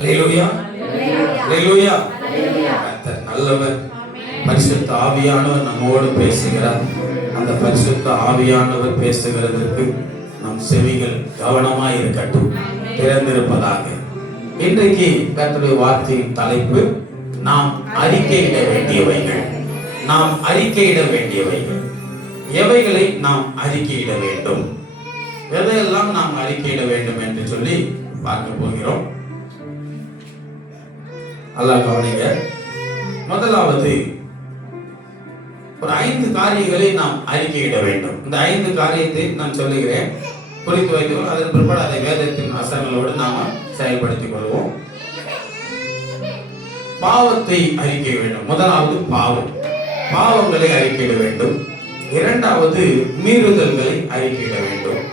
அல்லேலூயா, அல்லேலூயா. கர்த்தர் நல்லவர். பரிசுத்த ஆவியானவர் நம்மோடு பேசுகிறார். அந்த பரிசுத்த ஆவியானவர் பேசுகிறதற்கு நம் செவிகள் கவனமாய் இருக்கட்டும், திறந்திருப்பதாக. இன்றைக்கு கர்த்தருடைய வார்த்தையின் தலைப்பு நாம் அறிக்கையிட வேண்டியவைகள். நாம் அறிக்கையிட வேண்டியவைகள். எவைகளை நாம் அறிக்கையிட வேண்டும், எதையெல்லாம் நாம் அறிக்கையிட வேண்டும் என்று சொல்லி பார்க்க போகிறோம். அல்லாஹ் கவனிங்க. முதலாவது ஒரு 5 காரியங்களை நாம் அறிக்கையிட வேண்டும். இந்த 5 காரியத்தை நான் சொல்லுகிறேன், குறித்து வைத்துக்கொள்வோம். அதன் பிற்பாடு அதை வேதத்தின் வசனங்களோடு நாம செயல்படுத்திக் கொள்வோம். பாவத்தை அறிக்கை வேண்டும். முதலாவது பாவம், பாவங்களை அறிக்கையிட வேண்டும். இரண்டாவது மீறுதல்களை அறிக்கையிட வேண்டும்.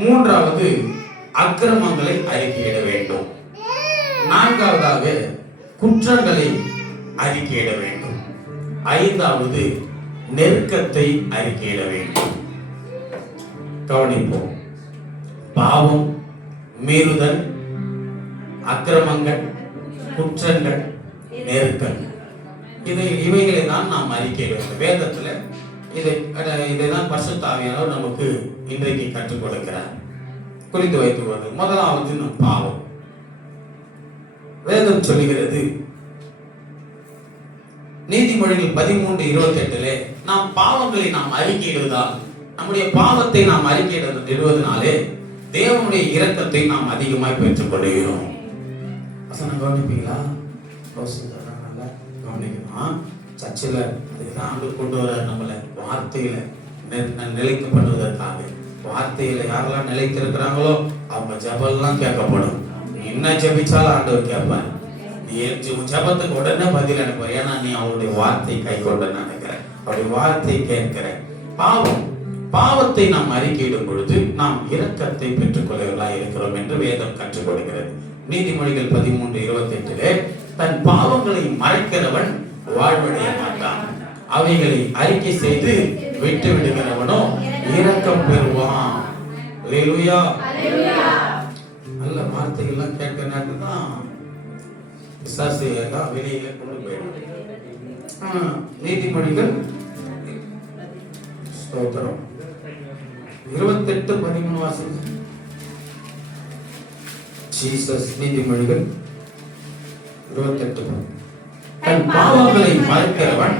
மூன்றாவது அக்கிரமங்களை அறிக்கையிட வேண்டும். நான்காவதாக குற்றங்களை அறிக்கையிட வேண்டும். ஐந்தாவது நெருக்கத்தை அறிக்கையிட வேண்டும். கவனிப்போம். பாவம், மீறுதல், அக்கிரமங்கள், குற்றங்கள், நெருக்கங்கள், இவைகளை தான் நாம் அறிக்கையிட வேண்டும். வேதத்துல இதைதான் பரிசுத்த ஆவியானவர் நமக்கு இன்றைக்கு கற்றுக் கொடுக்கிறார். குறித்து வைத்துக் கொள்வது. முதலாவது நம் பாவம். வேதம் சொல்லுகிறது, நீதிமொழிகள் 13:28 நாம் பாவங்களை நாம் அறிக்கையிடுவதால், நம்முடைய பாவத்தை நாம் அறிக்கையிடுவதனாலே தேவனுடைய இரக்கத்தை நாம் அதிகமாய் பெற்றுக் கொள்கிறோம். வசனம் கவனிப்பீங்களா? கவனிக்கணும். சர்ச்சில் அதுதான் அங்கு கொண்டு வர நம்மளை வார்த்தையில நிலைக்கப்படுவதற்காக. வார்த்தையில யாரெல்லாம் நிலைத்திருக்கிறாங்களோ அவங்க ஜபெல்லாம் கேட்கப்படும். என்ன ஜெபிச்சாலும் ஆண்டவர் கேட்பார். நீ ஜெபத்துக்கு உடனே பதில் அனுப்ப. ஏன்னா நீ அவருடைய வார்த்தை கை கொண்டு நினைக்கிற, அவருடைய வார்த்தை கேட்கிற. பாவம், பாவத்தை நாம் அறிக்கையிடும் பொழுது நாம் இரக்கத்தை பெற்றுக்கொள்ளவர்களா இருக்கிறோம் என்று வேதம் கற்றுக் கொடுக்கிறது. நீதிமொழிகள் 13:28 தன் பாவங்களை மறைக்கிறவன் வாழ்வடைய மாட்டான், அவைகளை அறிக்கை செய்து விட்டு விடுகிறவனோ இரக்கம் பெறுவான். அல்லேலூயா. நல்ல வார்த்தைகள்லாம் கேட்க நேரத்தில் தான் விசாரிச்செல்லாம் வெளியில கொண்டு போயிடும். நீதிமொழிகள் ஸ்தோத்திரம் 28:13 வாசிங்க. ஜீசஸ். நீதிமொழிகள் 28. தன் பாவங்களை மறைக்கிறவன்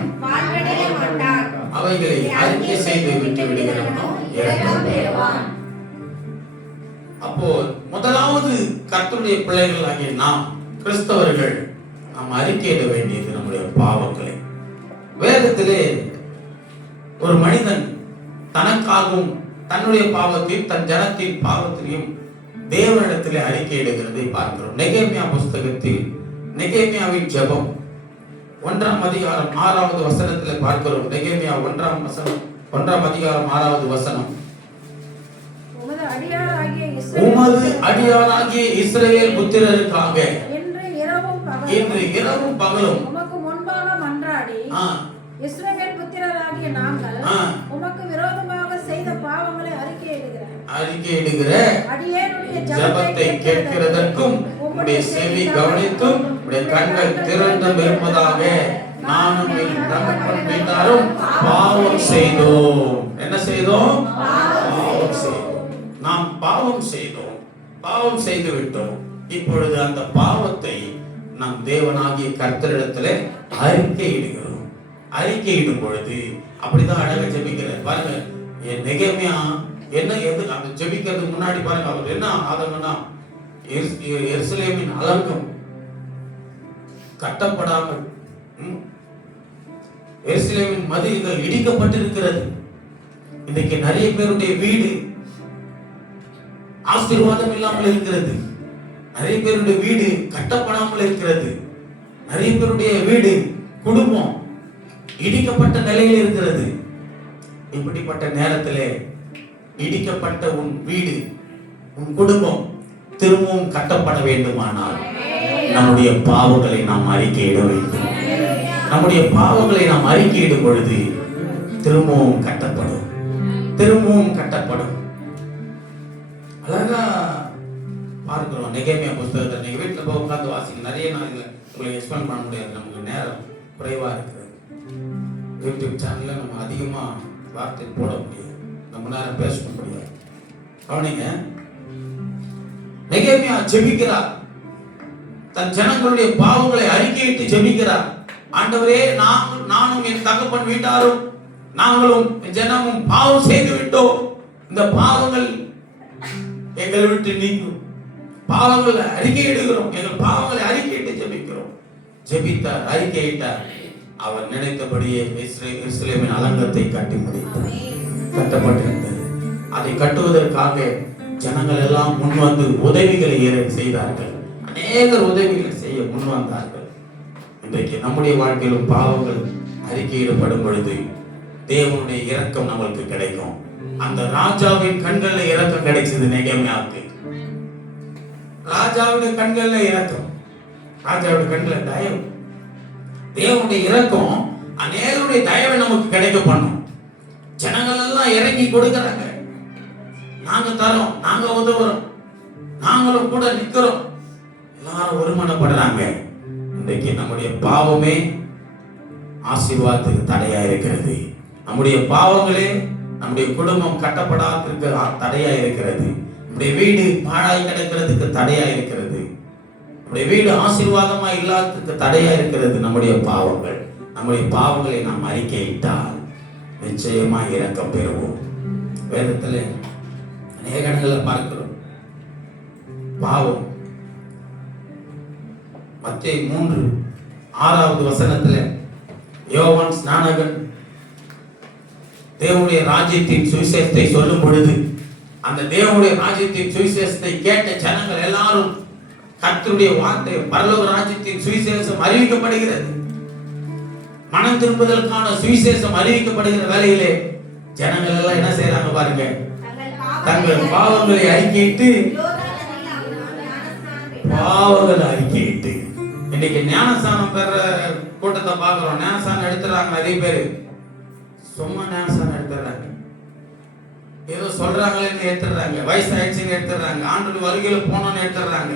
அவைகளை அறிக்கை செய்து விட்டு விடுகிறவனோ இரக்கம் பெறுவான். அப்போ முதலாவது கர்த்தருடைய பிள்ளைகள் ஆகிய நாம் கிறிஸ்தவர்கள் நாம் அறிக்கையிட வேண்டியது நம்முடைய பாவங்களை. வேதத்திலே ஒரு மனிதன் தனக்காகவும் தன்னுடைய பாவத்தையும் தன் ஜனத்தின் பாவத்தையும் தேவனிடத்திலே அறிக்கையிடுகிறதை பார்க்கிறோம். நெகேமியா புஸ்தகத்தில் நெகேமியாவின் ஜெபம் 1ஆம் அதிகாரம் 6வது வசனத்தில் பார்க்கிறோம். நெகேமியா 1ஆம் அதிகாரம் 6வது வசனம். உமது அடியாராகிய இஸ்ரவேல் புத்திரருக்காக இன்று இரவும் பகலும் உமக்கு முன்பாக மன்றாடி இஸ்ரவேல் புத்திரராகிய நாங்கள் உமக்கு விரோதமாக செய்த பாவங்களை அறிக்கையிடுகிற ஜெபத்தை கேட்கிறதற்கும் உம்முடைய செவி கவனித்தும் உம்முடைய கண்கள் திறந்தும் இருப்பதாக நானும் என் தகப்பன் வீட்டாரும் பாவம் செய்தோம். என்ன செய்தோம்? பாவம் செய்தோம். நாம் பாவம் செய்தோம், பாவம் செய்து விட்டோம். இப்பொழுது அந்த பாவத்தை நம் தேவனாகிய கர்த்தரிடத்திலே அறிக்கையிடுகிறோம். அறிக்கையிடும் பொழுது அப்படிதான் அழகா ஜெபிக்கிறார் பாருங்க. நெகேமியா என்ன அந்த ஜெபிக்கிறதுக்கு முன்னாடி பாருங்க, அவர் என்ன ஆதங்கனா எருசலேமின் அலங்கம் கட்டப்படாமல், எருசலேமின் மதில்கள் இடிக்கப்பட்டிருக்கிறது. இன்னைக்கு நிறைய பேருடைய வீடு ஆசீர்வாதம் இல்லாமல் இருக்கிறது. நிறைய பேருடைய வீடு கட்டப்படாமல் இருக்கிறது. நிறைய பேருடைய வீடு, குடும்பம் இடிக்கப்பட்ட நிலையில் இருக்கிறது. இப்படிப்பட்ட நேரத்திலே இடிக்கப்பட்ட உன் வீடு, உன் குடும்பம் திரும்பவும் கட்டப்பட வேண்டுமானால் நம்முடைய பாவங்களை நாம் அறிக்கையிட வேண்டும். நம்முடைய பாவங்களை நாம் அறிக்கையிடும் பொழுது திரும்பவும் கட்டப்படும், திரும்பவும் கட்டப்படும். அழகா பார்க்கிறோம். நெகேமியா புத்தகத்தை நீங்க வீட்டுல போய் உட்கார்ந்து முடியாது, நமக்கு நேரம் குறைவா இருக்கிறது. யூடியூப் சேனல்ல நம்ம அதிகமா வார்த்தை போட முடியாது, நம்ம நேரம் பேச முடியாது. கவனிங்க, நெகேமியா ஜெபிக்கிறார், தன் ஜனங்களுடைய பாவங்களை அறிக்கையிட்டு ஜெபிக்கிறார். ஆண்டவரே, நானும் என் தகப்பன் வீட்டாரும் நாங்களும் ஜனமும் பாவம் செய்து விட்டோம், இந்த பாவங்கள் எங்களை விட்டு நீங்கும், பாவங்களை அறிக்கையிடுகிறோம், எங்கள் பாவங்களை அறிக்கையிட்டு ஜெபிக்கிறோம். ஜெபித்தார், அறிக்கையிட்டார். அவர் நினைத்தபடியே எருசலேமின் அலங்கத்தை கட்டி முடித்தார். கட்டப்பட்டிருந்தது. அதை கட்டுவதற்காக ஜனங்கள் எல்லாம் முன்வந்து உதவிகளை செய்தார்கள். அநேகர் உதவிகளை செய்ய முன்வந்தார்கள். இன்றைக்கு நம்முடைய வாழ்க்கையிலும் பாவங்கள் அறிக்கையிடப்படும் பொழுது தேவனுடைய இரக்கம் நம்மளுக்கு கிடைக்கும். அந்த ராஜாவின் கண்கள்ல இரக்கம் கிடைச்சது நெகேமியாவுக்கு. ராஜாவுடைய கண்கள்ல இரக்கம், ராஜாவுடைய கண்கள்ல தயவு. தேவனுடைய இரக்கம் அநேகருடைய தயவை நமக்கு கிடைக்க பண்ணும். ஜனங்கள் எல்லாம் இறங்கி கொடுக்கறாங்க, நாங்க தரோம், நாங்க உதவுறோம், நாங்களும் கூட நிக்கிறோம், எல்லாரும் ஒருமனப்படுறாங்க. இன்றைக்கு நம்முடைய பாவமே ஆசீர்வாதத்துக்கு தடையா இருக்கிறது. நம்முடைய பாவங்களே நம்முடைய குடும்பம் கட்டப்படாததற்கு தடையா இருக்கிறது. நம்முடைய வீடு பாழாய் கிடக்கிறதுக்கு தடையா இருக்கிறது. நம்முடைய வீடு ஆசீர்வாதமா இல்லாததுக்கு தடையா இருக்கிறது நம்முடைய பாவங்கள். நம்முடைய பாவங்களை நாம் அறிக்கையிட்டால் நிச்சயமா இரக்கம் பெறுவோம். வேதத்தில் அநேக இடங்களை பார்க்கிறோம் பாவம். மத்தேயு 3:6 யோவான் ஸ்நானகன் தேவனுடைய ராஜ்யத்தின் சுவிசேஷத்தை சொல்லும் பொழுது அந்த தேவனுடைய ராஜ்யத்தின் சுவிசேஷத்தை கேட்ட ஜனங்கள் எல்லாரும் கர்த்தருடைய வார்த்தை, பரலோக ராஜ்யத்தின் சுவிசேஷம் அறிவிக்கப்படுகிறது, மனம் திரும்புதலுக்கான சுவிசேஷம் அறிவிக்கப்படுகிற வேளையிலே ஜனங்கள் எல்லாம் என்ன செய்யறாங்க பாருங்க, தங்கள் பாவங்களை அறிக்கையிட்டு இன்னைக்கு ஞானஸ்தானம் பெற கூட்டத்தை பார்க்கிறோம். ஞானஸ்தானம் எடுத்துறாங்க, நிறைய பேரு சும்மா ஞானஸ்தானம் எடுத்துறாங்க, ஏதோ சொல்றாங்களேன்னு எடுத்துறாங்க, வயசாயிடுச்சுன்னு எடுத்துறாங்க, ஆண்டு வருகையில போனோன்னு எடுத்துறாங்க,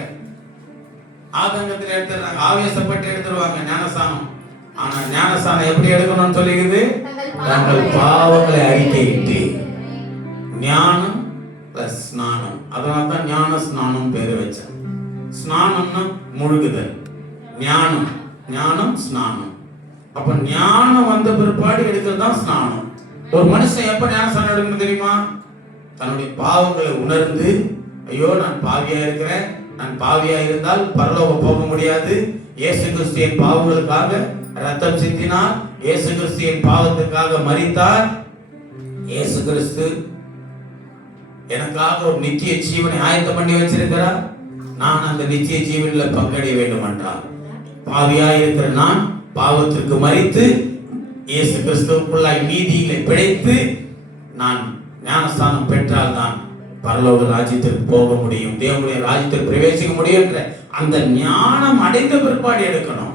ஆதங்கத்தில் எடுத்துறாங்க, ஆவேசப்பட்டு எடுத்துருவாங்க ஞானஸ்தானம். ஆனா ஞானஸ்தானம் எப்படி எடுக்கணும்னு சொல்லிக்குது, தங்கள் பாவங்களை அறிக்கையிட்டு. ஞானம் பிளஸ் ஸ்நானம், அதனால்தான் ஞான ஸ்நானம் பேரு வச்சேன். ஸ்நானம்னா முழுகுதல், ஞானம், ஞானம் ஸ்நானம். அப்ப ஞானம் வந்த பிற்பாடு எடுக்கிறது தான் ஸ்நானம். ஒரு மனுஷன் எப்ப ஞானஸ்நானம் எடுக்கணும் தெரியுமா, தன்னுடைய பாவங்களை உணர்ந்து, ஐயோ நான் பாவியா இருக்கிறேன், நான் பாவியா இருந்தால் பரலோகம் போக முடியாது, இயேசு கிறிஸ்து என் பாவங்களுக்காக ரத்தம் சிந்தினார், இயேசு கிறிஸ்து என் பாவத்துக்காக மரித்தார், இயேசு கிறிஸ்து எனக்காக ஒரு நித்திய ஜீவனை ஆயத்தம் பண்ணி வச்சிருக்கிறார், நான் அந்த நித்திய ஜீவன்ல பங்கடைய வேண்டும் என்றார். பாவியா இருக்கிற நான் பாவத்திற்கு மரித்து இயேசு கிறிஸ்துவுக்குள்ளாய் நீதியிலே பிழைத்து நான் ஞானஸ்தானம் பெற்றால் தான் பரலோக ராஜ்யத்திற்கு போக முடியும், தேவனுடைய ராஜ்யத்தில் பிரவேசிக்க முடியும் என்ற அந்த ஞானம் அடைந்த பிற்பாடு எடுக்கணும்.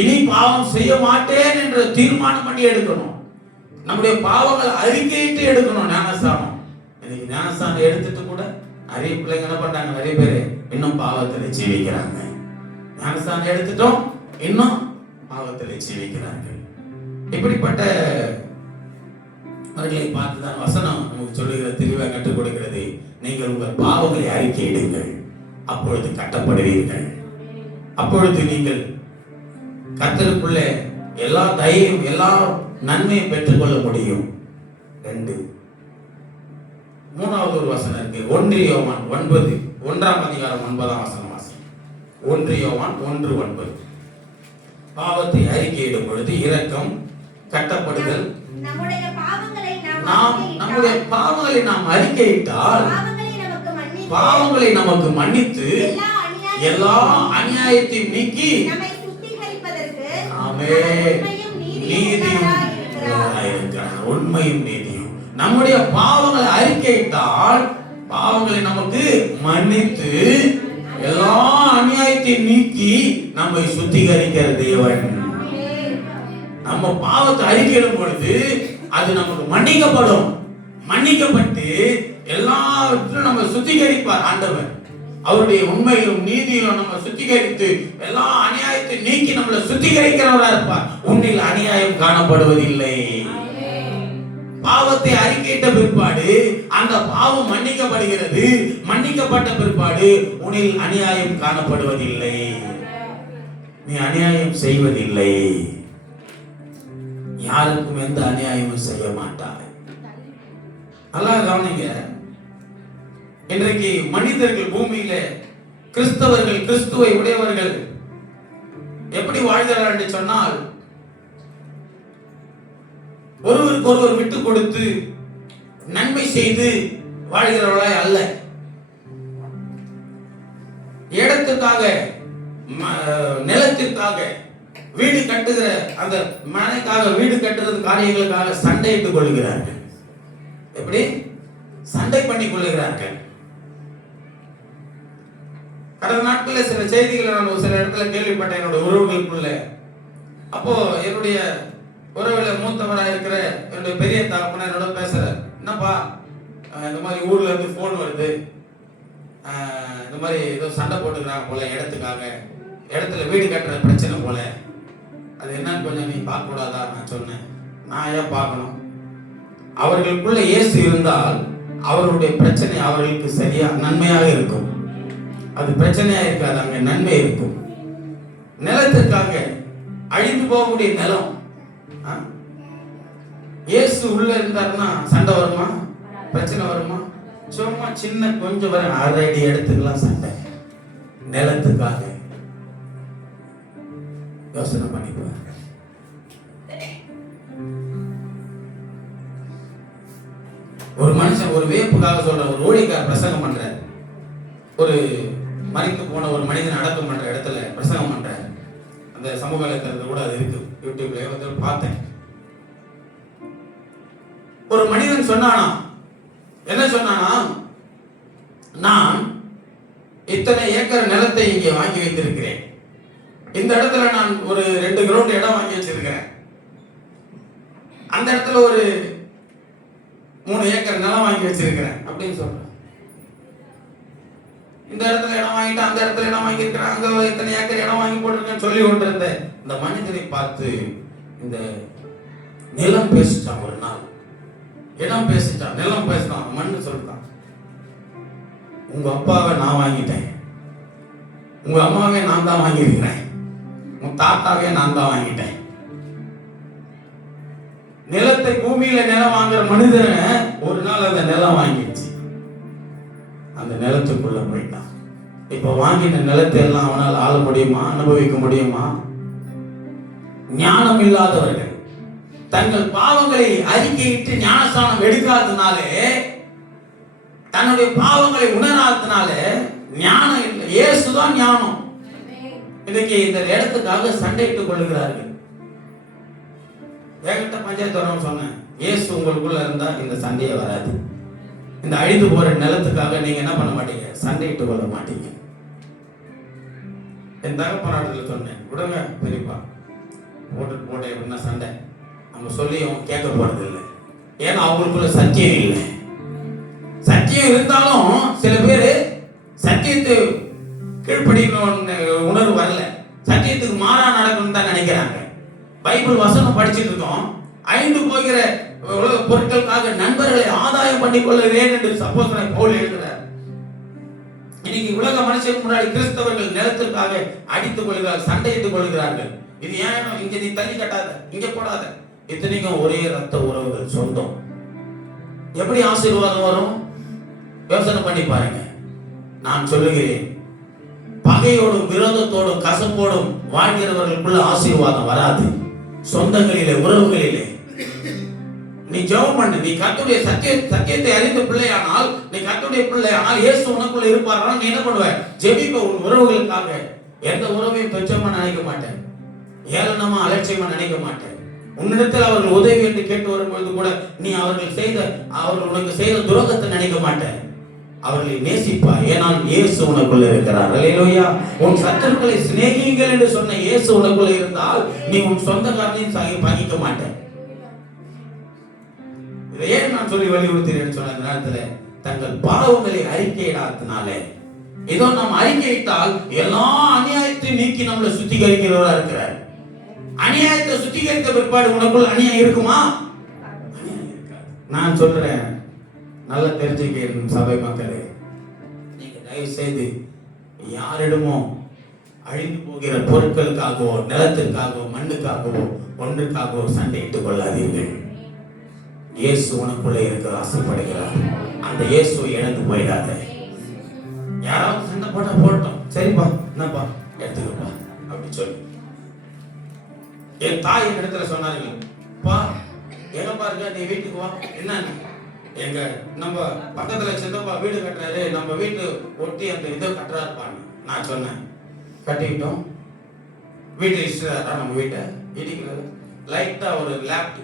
இனி பாவம் செய்ய மாட்டேன் என்ற தீர்மானம் பண்ணி எடுக்கணும். நம்முடைய பாவங்களை அறிக்கையிட்டு எடுக்கணும் ஞானஸ்தானம். இன்னைக்கு ஞானஸ்தானம் எடுத்துட்டு கூட நிறைய பிள்ளைங்க என்ன பண்றாங்க, நிறைய பேர் இன்னும் பாவத்தில் ஜீவிக்கிறாங்க. ஞானஸ்தானம் எடுத்துட்டோம், இன்னும் பாவத்தில் ஜீவிக்கிறார்கள். இப்படிப்பட்ட அவர்களை பார்த்துதான் வசனம் நமக்கு சொல்லுகிற தெளிவாக கற்றுக் கொடுக்கிறது, நீங்கள் உங்கள் பாவங்களை அறிக்கையிடுங்கள், அப்பொழுது கட்டப்படுவீர்கள், அப்பொழுது நீங்கள் கர்த்தருக்குள்ளே எல்லா தைரியம் எல்லா நன்மையும் பெற்றுக்கொள்ள முடியும். 2 3வது ஒரு வசனம் இருக்கு, 1 யோவான் 9 1ஆம் அதிகாரம் 9ஆம் வசனம் வாசி. 1 யோவான் 1:9 பாவத்தை அறிக்கையிடும் பொழுது இரக்கம், கட்டப்படுதல். நம்முடைய பாவங்களை நாம் அறிக்கையிட்டால் பாவங்களை நமக்கு மன்னித்து எல்லா அநியாயத்தையும் நீக்கி உண்மையும் நீதியும். நம்முடைய பாவங்களை அறிக்கையிட்டால் பாவங்களை நமக்கு மன்னித்து எல்லா அநியாயத்தையும் நீக்கி நம்மை சுத்திகரிக்கிற தேவன். நம்ம பாவத்தை அறிக்கையிடும் பொழுது அது நமக்கு மன்னிக்கப்படும், மன்னிக்கப்பட்டு எல்லாவற்றையும் நம்ம சுத்திகரிப்பார் ஆண்டவர். அவருடைய உண்மையிலும் நீதியிலும் நம்ம சுத்திகரித்து எல்லா அநியாயத்தை நீக்கி நம்மளை சுத்திகரிக்கிறவரா இருப்பார். உன்னில் அநியாயம் காணப்படுவதில்லை. பாவத்தை அறிக்கையிட்ட பிற்பாடு அந்த பாவம் மன்னிக்கப்படுகிறது. மன்னிக்கப்பட்ட பிற்பாடு உன்னில் அநியாயம் காணப்படுவதில்லை. நீ அநியாயம் செய்வதில்லை. யாருக்கும் எந்த அநியாயமும் செய்ய மாட்டாய். நல்லா கவனிங்க. இன்றைக்கு மனிதர்கள் பூமியில கிறிஸ்தவர்கள், கிறிஸ்துவை உடையவர்கள் எப்படி வாழ்கிறார்கள் என்று சொன்னால், ஒருவருக்கு ஒருவர் விட்டு கொடுத்து நன்மை செய்து வாழ்கிறவர்களாய் அல்ல. இடத்துக்காக, நிலத்திற்காக, வீடு கட்டுகிற அந்த மனைக்காக, வீடு கட்டுறது காரியங்களுக்காக சண்டையிட்டுக் கொள்கிறார்கள். எப்படி சண்டை பண்ணி கொள்கிறார்கள். கடந்த நாட்களில் சில செய்திகளை நான் சில இடத்துல கேள்விப்பட்டேன் என்னோட உறவுகளுக்குள்ள. அப்போ என்னுடைய உறவுல மூத்தவராக இருக்கிற என்னுடைய பெரிய தகப்பன என்னோட பேசுற, என்னப்பா இந்த மாதிரி ஊர்ல இருந்து போன் வருது, இந்த மாதிரி ஏதோ சண்டை போட்டுக்கிறாங்க போல இடத்துக்காக, இடத்துல வீடு கட்டுற பிரச்சனை போல, அது என்னன்னு கொஞ்சம் நீ பார்க்க கூடாதா? நான் சொன்னேன், நான் ஏன் பார்க்கணும்? அவர்களுக்குள்ள இயேசு இருந்தால் அவர்களுடைய பிரச்சனை அவர்களுக்கு சரியா நன்மையாக இருக்கும். அது பிரச்சனையா இருக்காது, அங்க நன்மை இருக்கும். நிலத்திற்காக அழிந்து போகக்கூடிய நிலம், இயேசு உள்ள இருந்தாருன்னா சண்டை வருமா? பிரச்சனை வருமா? சும்மா சின்ன கொஞ்சம் வர 6 அடி எடுத்துக்கலாம் சண்டை. நிலத்துக்காக யோசனை பண்ணிப்பாரு. ஒரு மனுஷன் ஒரு வேப்புக்காக சொல்ற, ஒரு ஊழியக்கார பிரசங்கம் பண்ற, ஒரு மறித்து போன ஒரு மனிதன் அடக்கம் பண்ற இடத்துல பிரசங்கம் பண்ற, அந்த சமூக வலைத்தளத்துல கூட அது இருக்கு, யூடியூப்ல வந்து பார்த்தேன். ஒரு மனிதன் சொன்னானா, என்ன சொன்னானா, நான் இத்தனை ஏக்கர் நிலத்தை இங்கே வாங்கி வைத்திருக்கிறேன், இந்த இடத்துல நான் ஒரு 2 கிரவுண்ட் இடம் வாங்கி வச்சிருக்கிறேன், அந்த இடத்துல ஒரு 3 ஏக்கர் நிலம் வாங்கி வச்சிருக்கிறேன் அப்படின்னு சொல்றேன். இந்த இடத்துல இடம் வாங்கிட்டு அந்த இடத்துல இடம் வாங்கி இருக்கிறேன், அங்க இத்தனை ஏக்கர் இடம் வாங்கி போட்டிருக்கேன்னு சொல்லி கொண்டிருந்த இந்த மனிதனை பார்த்து இந்த நிலம் பேசிட்டான். ஒரு நாள் இடம் பேசிட்டான், நிலம் பேசிட்டான். மண்ணு சொல்லிட்டான், உங்க அப்பாவை நான் வாங்கிட்டேன், உங்க அம்மாவே நான் தான் வாங்கியிருக்கிறேன், உங்க தாத்தாவே நான் தான் வாங்கிட்டேன். நிலத்தை, பூமியில நிலம் வாங்குற மனிதனை ஒரு நாள் அந்த நிலம் வாங்கிடுச்சு. அந்த நிலத்துக்குள்ள போயிட்டான். இப்ப வாங்கின நிலத்தை எல்லாம் அவனால் ஆள முடியுமா? அனுபவிக்க முடியுமா? ஞானம் இல்லாதவர்கள் தங்கள் பாவங்களை அறிக்கையிட்டு ஞானஸ்தானம் எடுக்காதனாலே, தன்னுடைய பாவங்களை உணராதனால ஞானம் இல்லை. இயேசுதான் ஞானம். இன்னைக்கு இந்த இடத்துக்காக சண்டையிட்டுக் கொள்கிறார்கள். என்கிட்ட பஞ்சாயத்து வரணும் சொன்னேன், இயேசு உங்களுக்குள்ள இருந்தா இந்த சண்டையே வராது. இந்த அழிந்து போற நிலத்துக்காக நீங்க என்ன பண்ண மாட்டீங்க? சண்டையிட்டுக் கொள்ள மாட்டீங்க. என் தகப்பனாட்டத்தில் சொன்னேன், விடுங்க பெரியப்பா, போட்டேன் எப்படின்னா சண்டை, நம்ம சொல்லி அவங்க கேட்க போறது இல்லை. ஏன்னா அவங்களுக்குள்ள சத்தியம் இல்லை. சத்தியம் இருந்தாலும் சில பேர் சத்தியத்தை கீழ்ப்படிக்கணும்னு உணர்வு வரல, சத்தியத்துக்கு மாறா நடக்கணும்னு தான் நினைக்கிறாங்க. பைபிள் வசனம் படிச்சுட்டு இருக்கோம், அழிந்து போகிற உலக பொருட்களுக்காக நண்பர்களை ஆதாயம் பண்ணி கொள்ளுகிறேன் என்று சப்போஸ்தலன் பவுல் எழுதுகிறார். இன்னைக்கு உலக மனுஷனுக்கு முன்னாடி கிறிஸ்தவர்கள் நிலத்திற்காக அடித்துக் கொள்கிறார்கள், சண்டையிட்டுக் கொள்கிறார்கள். இது ஏன் இங்க நீ தள்ளி கட்டாத, இங்க போடாத, இத்தனைக்கும் ஒரே ரத்த உறவுகள், சொந்தம். எப்படி ஆசீர்வாதம் வரும்? யோசனை பண்ணி பாருங்க. நான் சொல்லுகிறேன், பகையோடும் விரோதத்தோடும் கசப்போடும் வாழ்கிறவர்களுக்குள்ள ஆசீர்வாதம் வராது. சொந்தங்களிலே, உறவுகளிலே நீ ஜெபம் பண்ணு. நீ கர்த்தருடைய சத்தியத்தை அறிந்த பிள்ளையானால், நீ கர்த்தருடைய பிள்ளையானால், இயேசு உனக்குள்ள இருப்பார்கள். நீ என்ன பண்ணுவ? ஜெபிப்ப உன் உறவுகளுக்காக. எந்த உறவையும் துச்சமா நினைக்க மாட்டேன், ஏளனமா அலட்சியமா நினைக்க மாட்டேன். உன்னிடத்தில் அவர்கள் உதவி என்று கேட்டு வரும்பொழுது கூட நீ அவர்கள் உனக்கு செய்த துரோகத்தை நினைக்க மாட்டேன். அவர்களை நேசிப்பார், ஏனால் இயேசு உனக்குள்ள இருக்கிறார். அல்லேலூயா. உன் சத்துருக்களை சிநேகியுங்கள் என்று சொன்ன இயேசு உனக்குள்ள இருந்தால் நீ உன் சொந்தக்காரனையும் பகிக்க மாட்டேன். இதையே நான் சொல்லி வலியுறுத்தினேன்னு சொன்ன நேரத்தில் தங்கள் பாவங்களை அறிக்கையிடாதனால ஏதோ நாம் அறிக்கையிட்டால் எல்லா அநியாயத்தையும் நீக்கி நம்மளை சுத்திகரிக்கிறவரா இருக்கிறார். அநியாயத்தை சுத்திகரித்த பிற்பாடு உனக்குள்ள அநியாயம் இருக்குமா? அநியாயம் இருக்காது. நான் சொல்றேன், நல்லா தெரிஞ்சுக்க சபை மக்களே, நீங்க தயவு செய்து யாரிடமோ அழிந்து போகிற பொருட்களுக்காகவோ நிலத்திற்காகவோ மண்ணுக்காகவோ ஒன்றுக்காகவோ சண்டையிட்டுக் கொள்ளாதீர்கள். இயேசு உனக்குள்ளே இருக்க ஆசைப்படுகிறார். அந்த இயேசுவை இழந்து போயிடாத. யாராவது சண்டை போட்டா போட்டோம், சரிப்பா என்னப்பா எடுத்துக்கப்பா அப்படி சொல்லி. என் தாய் என் இடத்துல சொன்னார்கள், பா எங்க பாருங்க நீ வீட்டுக்கு வா, என்ன எங்க நம்ம பக்கத்துல சின்னப்பா வீடு கட்டுறாரு, நம்ம வீட்டு ஒட்டி அந்த இதை கட்டுறாருப்பான்னு. நான் சொன்னேன், கட்டிக்கிட்டோம். வீட்டு இஷ்டாரா நம்ம வீட்டை இடிக்கிறது, லைட்டா ஒரு லேப்ட்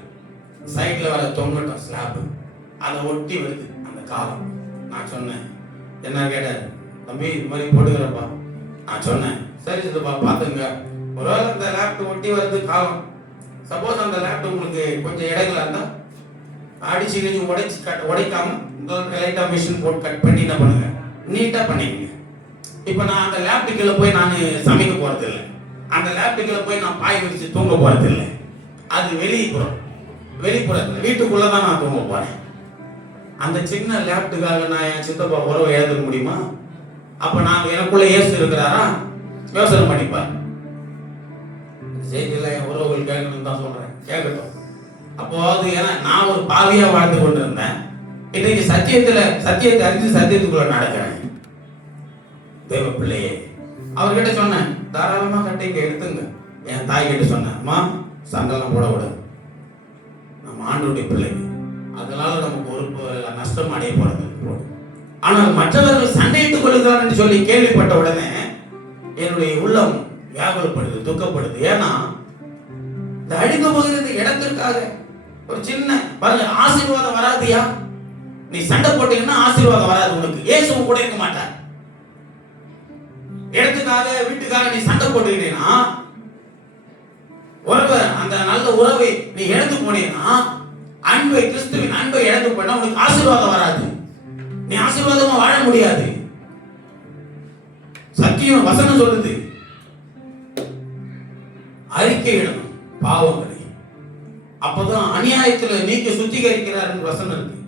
சைட்ல வர தொங்கட்டும் ஸ்லாப், அதை ஒட்டி வருது அந்த காலம். நான் சொன்னேன், என்ன கேட்டார், தம்பி இது மாதிரி போட்டுக்கிறப்பா. நான் சொன்னேன், சரி சித்தப்பா பாத்துங்க, ஒருவேளை அந்த லேப்ட் ஒட்டி வருது காலம், சப்போஸ் அந்த லேப்ட் உங்களுக்கு கொஞ்சம் இடையில இருந்தா அடிச்சு கிழிச்சு உடைக்காம லைட்டா மிஷின் போட்டு கட் பண்ணி என்ன பண்ணுங்க, நீட்டா பண்ணிக்கங்க. இப்ப நான் அந்த லேப்டுக்குள்ள போய் நான் சமைக்க போறது இல்லை, அந்த லேப்டுக்குள்ள போய் நான் பாய் விரிச்சு தூங்க போறது இல்லை. அது வெளிப்புறத்துல வீட்டுக்குள்ளதான் நான் தூங்க போறேன். அந்த சின்ன லேப்டுக்காக நான் என் சித்தப்பா உறவை எழுத முடியுமா? அப்ப நான் எனக்குள்ள இயேசு இருக்கிறாரா? யோசனை பண்ணிப்பார். செய்தியில என் உறவுகள் கேட்கணும்னு தான் சொல்றேன், கேட்கட்டும். அப்போ அது ஏன்னா நான் ஒரு பாவியா வாழ்ந்து கொண்டு இருந்தேன், இன்னைக்கு சத்தியத்தை அறிஞ்சு சத்தியத்துக்குள்ள நடக்கிறேன். தேவ பிள்ளையே, அவர்கிட்ட சொன்னேன், தாராளமா கட்டிங்க எடுத்துங்க. என் தாய் கிட்ட சொன்னேன், அம்மா சண்டெல்லாம் போடக்கூடாது, நம்ம ஆண்டவருடைய பிள்ளைங்க, அதனால நமக்கு ஒரு நஷ்டம் அடைய போறது. ஆனால் மற்றவர்கள் சண்டையிட்டுக் கொள்கிறார் என்று சொல்லி கேள்விப்பட்ட உடனே என்னுடைய உள்ளம் வியாகுலப்படுது, துக்கப்படுது. ஏன்னா இந்த அழிந்து போகிறது இடத்திற்காக ஒரு சின்ன பாருங்க, ஆசீர்வாதம் வராதியா? நீ சண்டை போட்டீங்கன்னா ஆசீர்வாதம் வராது உனக்கு. இயேசுவும் கூட இருக்க மாட்டார். இடத்துக்காக வீட்டுக்காக நீ சண்டை போட்டுக்கிட்டீங்கன்னா, உறவை அந்த நல்ல உறவை நீ இழந்து போனீங்கன்னா, அன்பை கிறிஸ்துவின் அன்பை இழந்து போனா உனக்கு ஆசீர்வாதம் வராது. நீ ஆசீர்வாதமா வாழ முடியாது. சத்தியம் வசனம் சொல்லுது, அறிக்கையிடணும் பாவங்களை, அப்பதான் அநியாயத்துல நீங்க சுத்திகரிக்கிறார் என்று வசனம் இருக்கு.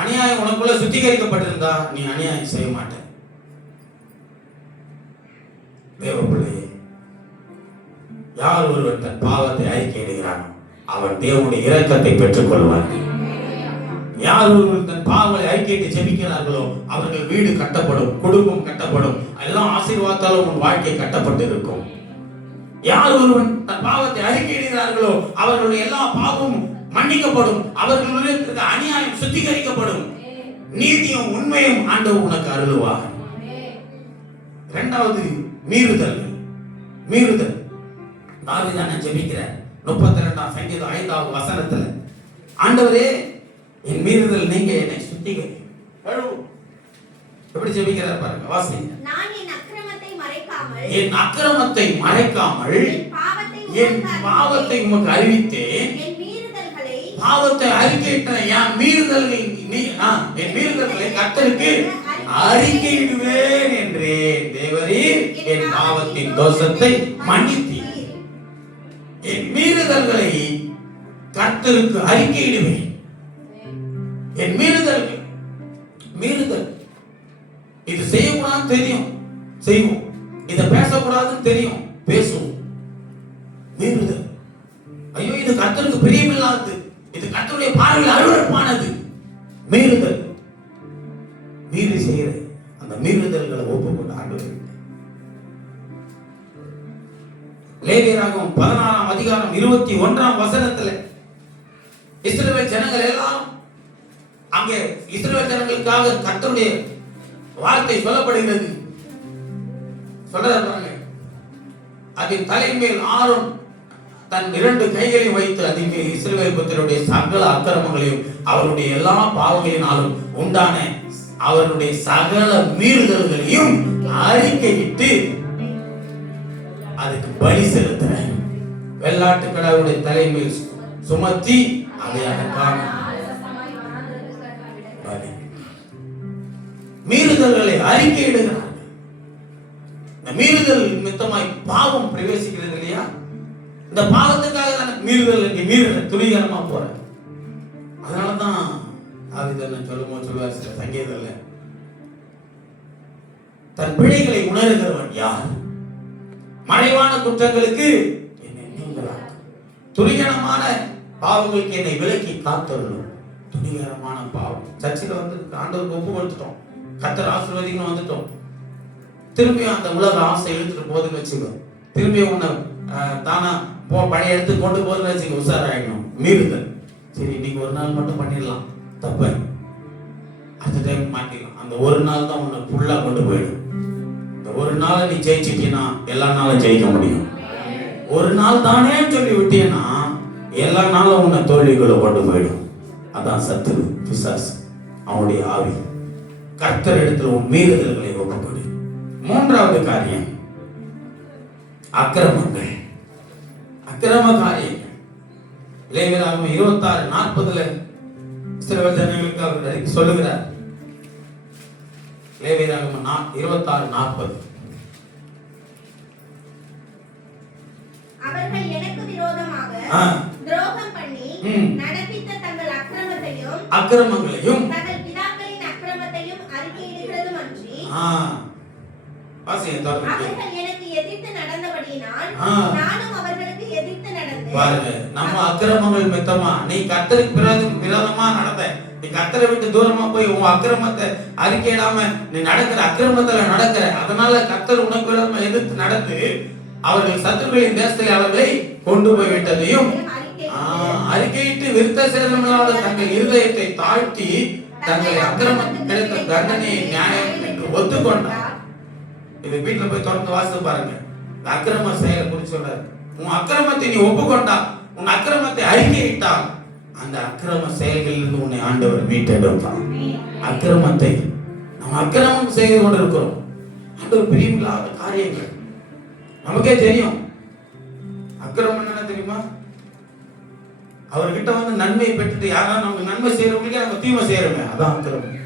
அநியாயம் உனக்குள்ள சுத்திகரிக்கப்பட்டிருந்தா நீ அநியாயம் செய்ய மாட்ட. தேவ பிள்ளையே, யார் ஒருவன் தன் பாவத்தை அறிக்கையிடுகிறான் அவன் தேவனுடைய இரக்கத்தை பெற்றுக் கொள்வான். யார் ஒருவர் தன் பாவங்களை அறிக்கையிட்டு ஜெபிக்கிறார்களோ அவர்கள் வீடு கட்டப்படும், குடும்பம் கட்டப்படும், எல்லாம் ஆசீர்வாதத்தாலும் உன் வாழ்க்கை கட்டப்பட்டு இருக்கும். யார் ஒருவன் தன் பாவத்தை அறிக்கையிடுகிறார்களோ அவர்களுடைய எல்லா பாவமும் மன்னிக்கப்படும், அவர்களுடைய அநியாயம் சுத்திகரிக்கப்படும், நீதியும் உண்மையும் ஆண்டவர் உனக்கு அருளுவார். இரண்டாவது மீறுதல். தாவீது ஜெபிக்கிறார் 32ஆம் சங்கீதம் 5வது வசனத்துல, ஆண்டவரே என் மீறுதல் நீங்க என்னை சுத்திகரி. எப்படி ஜெபிக்கிறார் பாருங்க, வாசிங்க. நான் என் அக்கிரமத்தை மறைக்காமல் என் பாவத்தை உமக்கு அறிவித்தேன். பாவத்தை அறிக்கையிட்டேன், என் மீறுதல்களை கர்த்தருக்கு அறிக்கையிடுவேன் என்றேன். தேவரீர் என் பாவத்தின் தோஷத்தை மன்னித்தீர். என் மீறுதல்களை கர்த்தருக்கு அறிக்கையிடுவேன். என் மீறுதல் இது செய்யக்கூடாது தெரியும், செய்வோம். இதை பேசக்கூடாதுன்னு தெரியும், பேசுவோம். மீறுதல், ஐயோ இது கர்த்தருக்கு பிரியமில்லாதது, இது கர்த்தருடைய பார்வையில் அருவருப்பானது. மீறுதல், மீறி செய்கிற அந்த மீறுதல்களை ஒப்புக்கொண்டு ஆண்டவர். லேவியராகமம் 16ஆம் அதிகாரம் 21ஆம் வசனத்துல இஸ்ரவேல் ஜனங்கள் எல்லாம் அங்கே இஸ்ரவேல் ஜனங்களுக்காக கர்த்தருடைய வார்த்தை சொல்லப்படுகிறது. சொல்றாங்க, அதன் தலைமேல் ஆரோன் தன் 2 கைகளையும் வைத்து அதன் மேல் இஸ்ரவேல் புத்திரருடைய சகல அக்கிரமங்களையும் அவருடைய எல்லா பாவங்களினாலும் உண்டான அவருடைய சகல மீறுதல்களையும் அறிக்கையிட்டு அதுக்கு பலி செலுத்துற வெள்ளாட்டு கடாவுடைய தலைமையில் சுமத்தி அதை அதற்கான மீறுதல்களை அறிக்கையிடுகிறார்கள். மீறுதல் நிமித்தமாய் பாவம் பிரவேசிக்கிறது இல்லையா? இந்த பாவத்துக்காக தான் மீறுதல் துணிகரமா போற. அதனாலதான் ஆதிதன் சொல்லுவார் சில சங்கீதத்துல, தன் பிழைகளை உணர்கிறவன் யார்? மறைவான குற்றங்களுக்கு என்னை நீங்களாக்கும், துணிகரமான பாவங்களுக்கு என்னை விலக்கி காத்தருளும். துணிகரமான பாவம் சர்ச்சில் வந்து ஆண்டவருக்கு ஒப்பு கொடுத்துட்டோம், கர்த்தர் ஆசீர்வதிக்கணும் வந்துட்டோம். திரும்பி அந்த உலக ஆசை இழுத்துட்டு போதுன்னு வச்சுக்கோ, திரும்பி உன்னை தானா பழைய எடுத்து கொண்டு போதுன்னு வச்சுக்கோ, உஷாராயிடணும். மீறுதல். சரி இன்னைக்கு ஒரு நாள் மட்டும் பண்ணிடலாம், தப்ப அடுத்த டைம் மாட்டிடலாம். அந்த ஒரு நாள் தான் உன்னை ஃபுல்லா கொண்டு போயிடும். இந்த ஒரு நாள் நீ ஜெயிச்சிட்டீன்னா எல்லா நாளும் ஜெயிக்க முடியும். ஒரு நாள் தானே சொல்லி விட்டீங்கன்னா எல்லா நாளும் உன்னை தோல்விகளை கொண்டு போயிடும். அதான் சத்துரு, பிசாசு, அவனுடைய ஆவி. கர்த்தர் இடத்துல உன் மீறுதல்களை ஒப்புக்கொடு. மூன்றாவது காரியம் அக்கிரமங்கள், அக்கிரம காரியங்கள். லேவியராகமம் 26:40 இஸ்ரவேல் ஜனங்களுக்கு அவர் சொல்லுகிறார். லேவியராகமம் 26:40, அவர்கள் எனக்கு விரோதமாக துரோகம் பண்ணி நடப்பித்த தங்கள் அக்கிரமங்களையும் தங்கள் பிதாக்களின் அக்கிரமத்தையும் அறிக்கையிடுகிறதும் அன்றி அவர்கள் எனக்கு எதிர்த்து நடந்தபடியினால் நானும் அவர்களுக்கு எதிர்த்து நடந்தேன். பாருங்க, நம்ம அக்கிரமங்கள் மித்தமா நீ கர்த்தருக்கு விரோதமா நடந்த, நீ கர்த்தரை விட்டு தூரமா போய் உன் அக்கிரமத்தை அறிக்கையிடாம நீ நடக்கிற அக்கிரமத்துல நடக்கிற, அதனால கர்த்தர் உனக்கு விரோதமா எதிர்த்து நடந்து அவர்கள் சத்துருக்களின் தேசத்தில் அவர்களை கொண்டு போய் விட்டதையும் அறிக்கையிட்டு விருத்த சேதனமில்லாத தங்கள் இருதயத்தை தாழ்த்தி தங்களை அக்கிரமத்தில் கிடைத்த தண்டனையை நியாயம் என்று ஒத்துக்கொண்டார். இது வீட்டுல போய் தொடர்ந்து வாசித்து பாருங்க. அக்கிரம செயலை குறித்து சொல்றாரு. உன் அக்கிரமத்தை நீ ஒப்புக்கொண்டா, உன் அக்கிரமத்தை அறிக்கையிட்டால் அந்த அக்கிரம செயல்களிலிருந்து உன்னை ஆண்டவர் மீட்டெடுப்பார். அக்கிரமத்தை நம்ம அக்கிரமம் செய்து கொண்டிருக்கிறோம். ஆண்டவர் பிரியமில்லாத காரியங்கள் நமக்கே தெரியும். அக்கிரமம் என்ன தெரியுமா? அவர்கிட்ட வந்து நன்மையை பெற்றுட்டு யாராவது நமக்கு நன்மை செய்யறவங்களுக்கே நம்ம தீமை செய்யறோமே, அதான் அக்கிரமம்.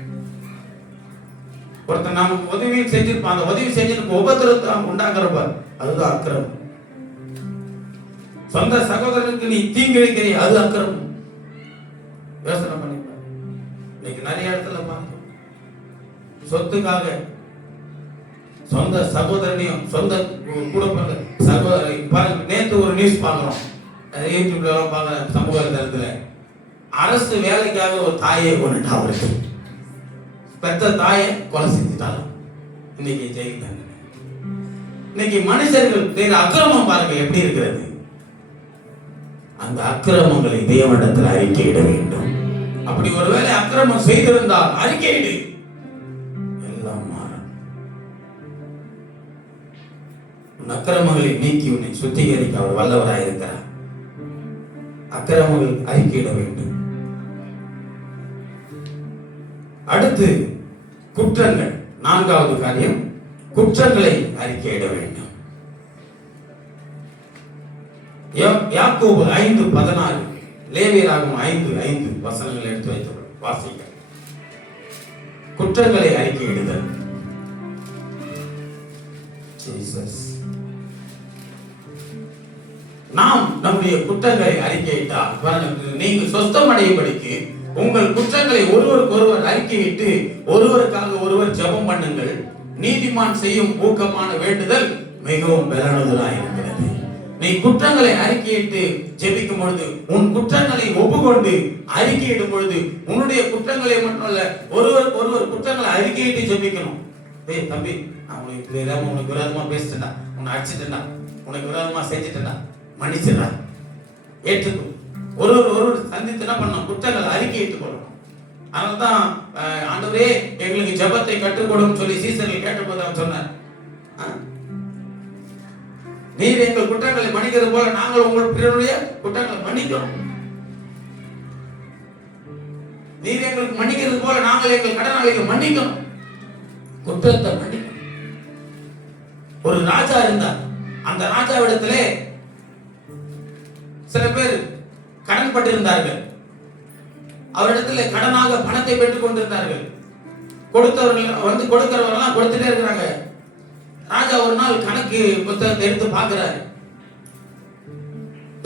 ஒருத்தர் நமக்கு உதவி செஞ்சிருப்பான், அந்த உதவி செஞ்சு உபத்திரத்தை உண்டாக்குறப்ப அதுதான் அக்கிரமம். சொந்த சகோதரனுக்கு நீ தீங்கிழைக்கிறீ, அது அக்கிரமம். யோசனை பண்ணிப்பாரு. இன்னைக்கு நிறைய இடத்துல பாருங்க, சொத்துக்காக சொந்த சகோதரனையும் சொந்த கூட பிறந்த சகோதரி பாருங்க. நேற்று ஒரு நியூஸ் பார்க்கிறோம், யூடியூப்ல பார்க்குற சமூக தளத்துல, அரசு வேலைக்காக ஒரு தாயை கொண்டுட்டா, அவருக்கு பெத்த தாயை கொலை செஞ்சுட்டாலும் இன்னைக்கு ஜெயிக்கிறாங்க. இன்னைக்கு மனுஷர்கள் செய்கிற அக்கிரமம் பாருங்க எப்படி இருக்கிறது. அந்த அக்கிரமங்களை தேவனிடத்தில் அறிக்கையிட வேண்டும். அப்படி ஒருவேளை அக்கிரமம் செய்திருந்தால் அறிக்கையிடு, எல்லாம் மாறும். உன் அக்கிரமங்களை நீக்கி உன்னை சுத்திகரிக்க அவர் வல்லவராயிருக்கிறார். அக்கிரமங்கள் அறிக்கையிட வேண்டும். அடுத்து குற்றங்கள். நான்காவது காரியம் குற்றங்களை அறிக்கையிட வேண்டும். யாக்கோபு 5:16, லேவியராகமம் 5:5 வசனங்களை எடுத்து வைத்து வாசிக்க. குற்றங்களை அறிக்கையிடுதல். நாம் நம்முடைய குற்றங்களை அறிக்கையிட்டால் நீங்கள் சொஸ்தம் அடையும்படிக்கு உங்கள் குற்றங்களை ஒருவருக்கு ஒருவர் அறிக்கையிட்டு ஒருவருக்காக ஒருவர் ஜெபம் பண்ணுங்கள். நீதிமான் செய்யும் ஊக்கமான வேண்டுதல் மிகவும் பலனுள்ளதாயிருக்கிறது. நீ குற்றங்களை அறிக்கையிட்டு ஜெபிக்கும் பொழுது, உன் குற்றங்களை ஒப்புக்கொண்டு அறிக்கையிடும் பொழுது, உன்னுடைய குற்றங்களை மட்டுமல்ல ஒருவருக்கு ஒருவர் குற்றங்களை அறிக்கையிட்டு ஜெபிக்கணும். டேய் தம்பி, நான் உனக்கு விரோதமா பேசிட்டேன்டா, உன்னை அடிச்சிட்டேன்டா, உனக்கு விரோதமா செஞ்சுட்டேன்டா, மன்னிச்சிடா, ஏற்றுக்கும். ஒருவர் சந்தித்து என்ன பண்ணணும்? குற்றங்கள் அறிக்கையிட்டுக் கொள்ளணும். அதனால்தான் ஆண்டவரே எங்களுக்கு ஜெபத்தை கற்றுக் கொடுன்னு சொல்லி சீசர்கள் கேட்டபோது அவர் சொன்னார், நீர் எங்கள் குற்றங்களை மன்னிக்கிறது போல நாங்கள் உங்கள் பிறருடைய குற்றங்களை மன்னிக்கிறோம். நீர் எங்களுக்கு மன்னிக்கிறது போல நாங்கள் எங்கள் கடனாளிகள் மன்னிக்கிறோம். குற்றத்தை மன்னிக்கணும். ஒரு ராஜா இருந்தார். அந்த ராஜாவிடத்திலே சில பேர் கடன் பட்டிருந்தார்கள். அவரிடத்தில் கடனாக பணத்தை பெற்றுக் கொண்டிருந்தார்கள். கொடுத்தவர்கள் வந்து கொடுக்கிறவர்கள்லாம் கொடுத்துட்டே இருக்கிறாங்க. ராஜா ஒரு நாள் கணக்கு புத்தகத்தை எடுத்து பார்க்கிறாரு.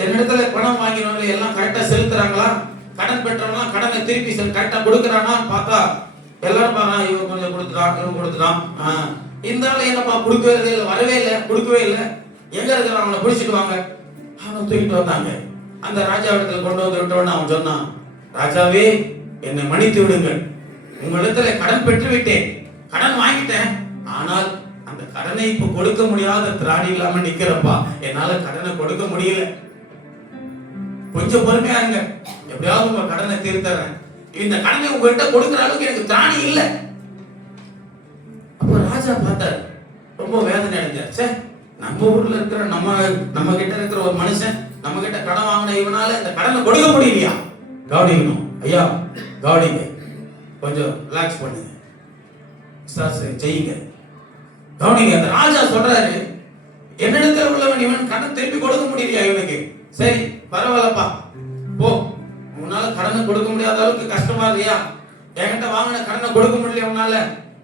என்னிடத்துல பணம் வாங்கினவங்க எல்லாம் கரெக்டா செலுத்துறாங்களா, கடன் பெற்றவங்க கடனை திருப்பி கரெக்டா கொடுக்கறானா பார்த்தா எல்லாரும் பாருங்க, இவன் கொஞ்சம் கொடுத்துட்டான், இவன் கொடுத்துட்டான். இந்த ஆளு என்னப்பா கொடுக்கவே இல்லை, வரவே இல்லை, கொடுக்கவே இல்லை, எங்க இருக்கிற அவனை பிடிச்சிட்டு வாங்க. அவனை தூக்கிட்டு வந்தாங்க. அந்த ராஜா இடத்துல கொண்டு வந்து விட்டவன அவன் சொன்னான், ராஜாவே என்னை மன்னித்து விடுங்கள், உங்களிடத்துல கடன் பெற்று விட்டேன், கடன் வாங்கிட்டேன், ஆனால் அந்த கடனை இப்ப கொடுக்க முடியாத திராணி இல்லாம நிக்கிறப்பா, என்னால கடனை கொடுக்க முடியல, கொஞ்சம் பொறுமையா இருங்க, எப்படியாவது உங்க கடனை தீர்த்தறேன், இந்த கடனை உங்ககிட்ட கொடுக்கிற அளவுக்கு எனக்கு திராணி இல்லை. அப்போ ராஜா பார்த்தார், ரொம்ப வேதனை அடைஞ்சார். சே, நம்ம ஊர்ல இருக்கிற நம்ம கிட்ட இருக்கிற ஒரு மனுஷன் நம்ம கிட்ட கடன் வாங்கின இவனால இந்த கடனை கொடுக்க முடியலையா? கவனிக்கணும் ஐயா, கவனிங்க, கொஞ்சம் ரிலாக்ஸ் பண்ணுங்க, செய்யுங்க, கவனிங்க. அந்த ராஜா சொல்றாரு, என்னிடத்தில் உள்ளவன் இவன் கடன் திருப்பி கொடுக்க முடியலையா இவனுக்கு? சரி பரவாயில்லப்பா, போ, உன்னால கடனை கொடுக்க முடியாத அளவுக்கு கஷ்டமா இல்லையா, என்கிட்ட வாங்கின கடனை கொடுக்க முடியல உன்னால,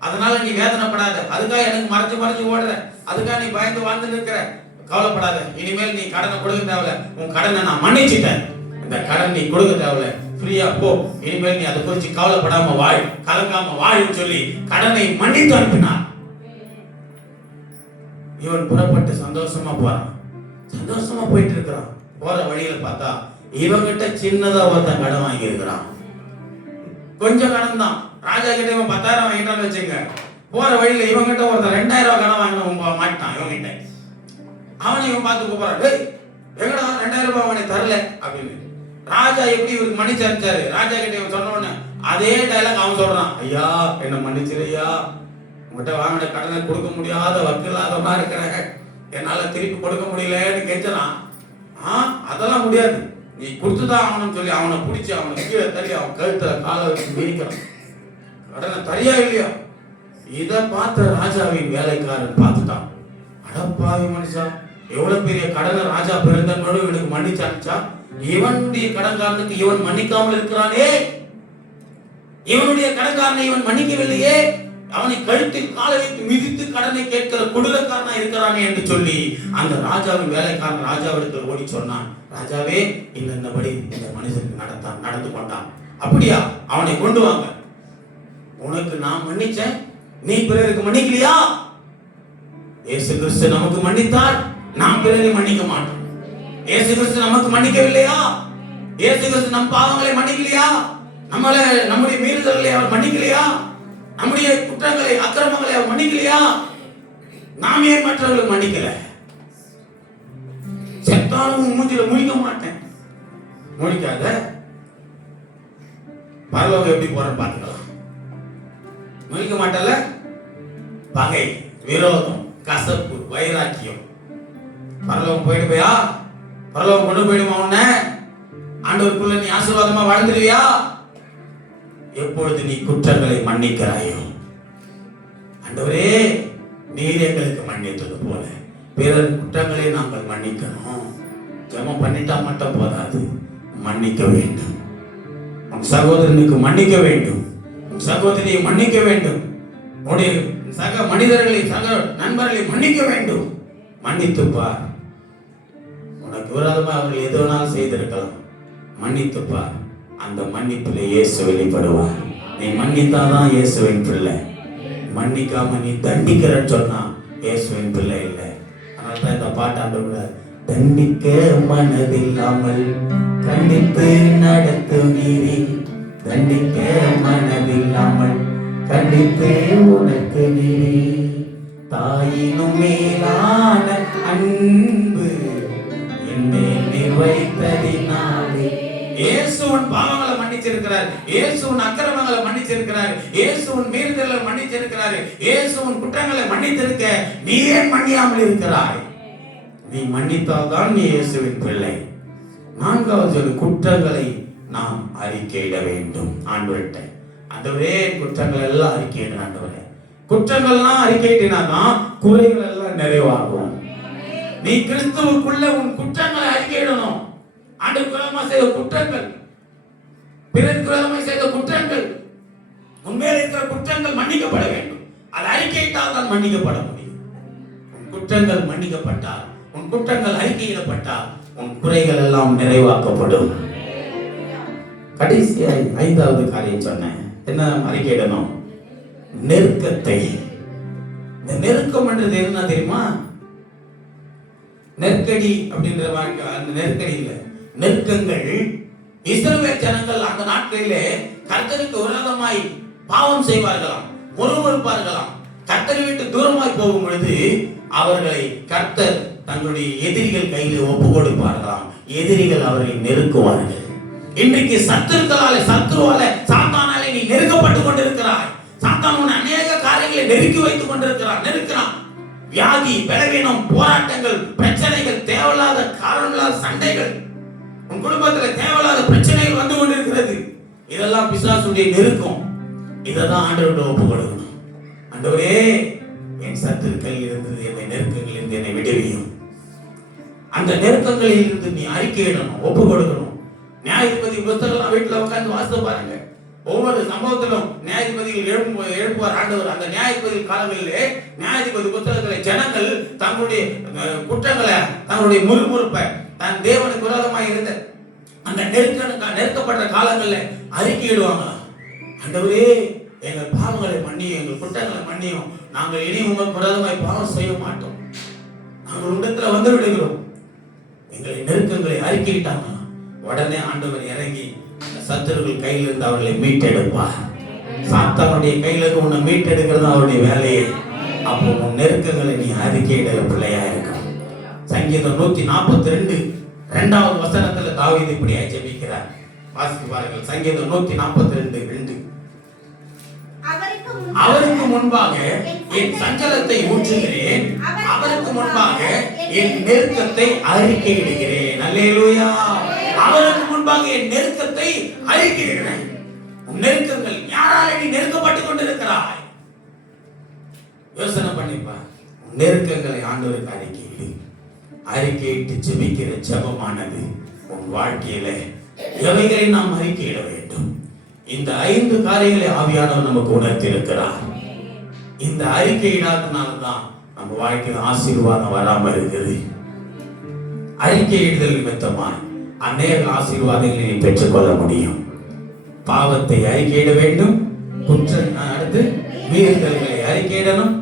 அதனால நீ வேதனைப்படாத, அதுக்காக எனக்கு மறைச்சு ஓடுற, அதுக்காக நீ பயந்து வாழ்ந்து நிற்கிற, கவலைப்படாத, இனிமேல் நீ கடனை கொடுக்க தேவையில்ல, உன் கடனை நான் மன்னிச்சுட்டேன், இந்த கடன் நீ கொடுக்க தேவையில்ல, ஃப்ரீயா போ, இனிமேல் நீ அதை குறித்து கவலைப்படாம வாழ், கலங்காம வாழ்ன்னு சொல்லி கடனை மன்னித்து அனுப்பினார். இவன் புறப்பட்டு சந்தோஷமா போறான், சந்தோஷமா போயிட்டு இருக்கிறான். போற வழியில பார்த்தா இவங்கிட்ட சின்னதா ஒருத்தன் கடன் வாங்கி இருக்கிறான், கொஞ்சம் கடன் தான். ராஜா கிட்ட இவன் 10,000 வாங்கிட்டான்னு வச்சுங்க, போற வழியில இவங்கிட்ட ஒருத்தன் 2,000 ரூபாய் கடன் வாங்கின மாட்டான் இவங்கிட்ட. அவனை இவன் பார்த்து கூப்பிடுறான், டேய் எங்கடா 2,000 ரூபாய் அவனை தரல அப்படின்னு. ராஜா எப்படி இவருக்கு மன்னிச்சு அனுப்பிச்சாரு, ராஜா கிட்ட இவன் சொன்ன உடனே அதே டைலாக் அவன் சொல்றான், ஐயா என்ன மன்னிச்சிருயா, உங்ககிட்ட வாங்கின கடனை கொடுக்க முடியாத வக்கில்லாதவனா இருக்கிறாங்க, என்னால திருப்பி கொடுக்க முடியலன்னு கேட்கிறான். அதெல்லாம் முடியாது, நீ கொடுத்துதான் ஆகணும்னு சொல்லி அவனை பிடிச்சி அவனை கீழே தள்ளி அவன் கழுத்துல காலை வச்சு மிதிக்கிறான். கடனை தரியா இல்லையா? இதை பார்த்த ராஜாவின் வேலைக்காரன் பார்த்துட்டான், அடப்பாவி மனுஷா, எவ்வளவு பெரிய கடனை ராஜா பிறந்தனோடு இவனுக்கு மன்னிச்சு அனுப்பிச்சா, இவனுடைய கடன்காரனுக்கு இவன் மன்னிக்காமல் இருக்கிறானே, இவனுடைய கடன்காரனை இவன் மன்னிக்கவில்லையே, அவனை கழுத்தில் காலை வைத்து மிதித்து கடனை கேட்கிற கொடூரக்காரனா இருக்கிறானே என்று சொல்லி அந்த ராஜாவின் வேலைக்காரன் ராஜாவிடத்தில் ஓடி சொன்னான், ராஜாவே இன்னபடி இந்த மனுஷனுக்கு நடந்து கொண்டான், அப்படியா, அவனை கொண்டு வாங்க, உனக்கு நான் மன்னிச்சேன், நீ பிறருக்கு மன்னிக்கலையா? இயேசு கிறிஸ்து நமக்கு மன்னித்தார், நாம் பிறரை மன்னிக்க மாட்டோம். இயேசு கிறிஸ்து நமக்கு மன்னிக்கவில்லையா? இயேசு கிறிஸ்து நம் பாவங்களை மன்னிக்கலையா? நம்முடைய மீறுதல்களை அவர் மன்னிக்கலையா? நம்முடைய குற்றங்களை அக்கிரமங்களை அவர் மன்னிக்கலையா? நாம் ஏன் மற்றவர்களுக்கு மன்னிக்கல? செத்தாலும் மூஞ்சில முழிக்க மாட்டேன், முழிக்காத, பரலோகம் எப்படி போறேன்னு பார்த்துக்கலாம். முழிக்க மாட்டல, பகை, விரோதம், கசப்பு, வைராக்கியம், பரலோகம் போயிடுவியா? பரலோகம் கொண்டு போயிடுமா உன்னை? ஆண்டவருக்குள்ள நீ ஆசீர்வாதமா வாழ்ந்துருவியா? எப்பொழுது நீ குற்றங்களை மன்னிக்கிறாயோ, ஆண்டவரே நீர் எங்களுக்கு மன்னித்தது போல பிறர் குற்றங்களை நாங்கள் மன்னிக்கணும். ஜெபம் பண்ணிட்டா மட்டும் போதாது, மன்னிக்க வேண்டும். உன் சகோதரனுக்கு மன்னிக்க வேண்டும், உன் சகோதரியை மன்னிக்க வேண்டும், உன்னுடைய சக மனிதர்களை சக நண்பர்களை மன்னிக்க வேண்டும். மன்னித்துப்பார். உனக்கு விரோதமா அவர்கள் எது வேணாலும் செய்திருக்கலாம், மன்னித்துப்பார். அந்த மன்னிப்பில் இயேசு வெளிப்படுவார். நீ மன்னித்தாதான் இயேசுவின் பிள்ளை. மன்னிக்காம நீ தண்டிக்கிறன்னு சொன்னா இயேசுவின் பிள்ளை இல்லை. அதனால தான் இந்த பாட்டாண்டு, தண்டிக்க மனதில்லாமல் கண்டித்து நடத்து நீதி, தண்டிக்க மனதில்லாமல் கண்டித்து உனக்கு நீதி, தாயினும் மேலான அன்பு என்னை வைத்ததினாலே. இயேசுவின் பாவங்களை மன்னிச்சிருக்கிறார், இயேசுவின் அக்கிரமங்களை மன்னிச்சிருக்கிறார், இயேசுவின் மீறுதல்களை மன்னிச்சிருக்கிறார், இயேசுவின் குற்றங்களை மன்னித்திருக்க நீ ஏன் மன்னியாமல் இருக்கிறாய்? நீ மன்னித்தால்தான் நீ இயேசுவின் பிள்ளை. 4வது சொல்லு, குற்றங்களை நாம் அறிக்கையிட வேண்டும் ஆண்டவர்கிட்ட. ஆண்டவரே குற்றங்கள் எல்லாம் அறிக்கையிட ஆண்டவரே. குற்றங்கள்லாம் அறிக்கையிட்டாதான் குறைகள் எல்லாம் நிறைவாகும். நீ கிறிஸ்துவுக்குள்ள உன் குற்றங்களை அறிக்கையிடணும். ஆண்டவருக்கு விரோதமா செய்த குற்றங்கள், பிறருக்கு விரோதமா செய்த குற்றங்கள், உண்மையில இருக்கிற குற்றங்கள் மன்னிக்கப்பட வேண்டும். அது அறிக்கையிட்டால் தான் மன்னிக்கப்பட முடியும். குற்றங்கள் மன்னிக்கப்பட்டால், உன் குற்றங்கள் அறிக்கையிடப்பட்டால், உன் குறைகள் எல்லாம் நிறைவாக்கப்படும். கடைசியாய் 5வது காரியம் சொன்னேன். என்ன அறிக்கையிடணும்? நெருக்கத்தை. இந்த நெருக்கம் என்றது என்ன தெரியுமா? நெருக்கடி அப்படின்ற அந்த நெருக்கடி இல்ல, நெருக்கங்கள். இஸ்ரவேல் ஜனங்கள் அந்த நாட்களிலே கர்த்தருக்கு விரோதமாய் பாவம் செய்வார்களாம், முறுமுறுப்பார்களாம். கர்த்தரை விட்டு தூரமாய் போகும் பொழுது அவர்களை கர்த்தர் தங்களுடைய எதிரிகள் கையிலே ஒப்பு கொடுப்பார்களாம். எதிரிகள் அவர்களை நெருக்குவார்கள். இன்றைக்கு சத்துருவால சாத்தானாலே நீ நெருக்கப்பட்டு கொண்டிருக்கிறாய். சாத்தான் உன்னை அநேக காரியங்களை நெருக்கி வைத்துக் நெருக்கிறான். வியாதி, பலவீனம், போராட்டங்கள், பிரச்சனைகள், தேவையில்லாத காரணங்களால் சண்டைகள், உன் குடும்பத்தில் தேவையில்லாத பிரச்சனைகள் வந்து கொண்டிருக்கிறது. இதெல்லாம் பிசாசுடைய நெருக்கம். இதெல்லாம் ஆண்டவரிடம் ஒப்பு கொடுக்கணும். ஆண்டவரே, என் சத்துருக்களில் இருந்து, என்னை நெருக்கங்களில் இருந்து என்னை விடுவியும். அந்த நெருக்கங்களில் இருந்து நீ அறிக்கையிடணும், ஒப்பு கொடுக்கணும். நியாயாதிபதி புத்தகம் வீட்டுல உட்கார்ந்து வாசித்து பாருங்க. ஒவ்வொரு சம்பவத்திலும் நியாயாதிபதிகள் எழுப்புவார் ஆண்டவர். அந்த நியாயாதிபதி காலங்களிலே நியாயாதிபதி புத்தகத்திலே ஜனங்கள் தங்களுடைய குற்றங்களை, தங்களுடைய முறுமுறுப்பை, தன் தேவனுக்கு விரோதமாக இருந்த அந்த நெருக்கப்படுற காலங்களில் அறிக்கையிடுவாங்களாம். ஆண்டவரே, எங்கள் பாவங்களை மன்னியும், எங்கள் குற்றங்களை மன்னியும். நாங்கள் இனி உங்களுக்கு விரோதமாய் பாவம் செய்ய மாட்டோம். நாங்கள் உண்டத்துல வந்து விடுகிறோம். எங்களை நெருக்கங்களை அறிக்கையிட்டாங்க. உடனே ஆண்டவர் இறங்கி அந்த சத்துருக்கள் கையிலிருந்து அவர்களை மீட்டெடுப்பார். சாத்தானுடைய கையிலிருந்து உன்னை மீட்டெடுக்கிறது அவருடைய வேலையே. அப்போ உன் நெருக்கங்களை நீ அறிக்கையிட பிள்ளையா இருக்கும். சங்கீதம் 142 2வது வசனத்துல தாவீது இப்படியா ஜெபிக்கிறார். வாசித்து பாருங்கள். சங்கீதம் 142:2. அவருக்கு முன்பாக என் சஞ்சலத்தை ஊற்றுகிறேன், அவருக்கு முன்பாக என் நெருக்கத்தை அறிக்கையிடுகிறேன். அல்லேலூயா. அவருக்கு முன்பாக என் நெருக்கத்தை அறிக்கையிடுகிறேன். உன் நெருக்கங்கள் யாரால நீ நெருக்கப்பட்டுக் கொண்டிருக்கிறாய்? யோசனை பண்ணிப்பா. உன் நெருக்கங்களை ஆண்டவருக்கு அறிக்கையிடு. அறிக்கையிட்டு ஜெபிக்கிற ஜெபமானது உன் வாழ்க்கையில எவைகளை நாம் அறிக்கையிட வேண்டும். இந்த 5 காரியங்களை ஆவியானவர் நமக்கு உணர்த்தி இருக்கிறார். இந்த அறிக்கையிடாதனால்தான் நம்ம வாழ்க்கையில் ஆசீர்வாதம் வராம இருக்குது. அறிக்கையிடுதல் நிமித்தமாய் அநேக ஆசீர்வாதங்களை நீ பெற்றுக்கொள்ள முடியும். பாவத்தை அறிக்கையிட வேண்டும். அடுத்து மீறுதல்களை அறிக்கையிடணும்,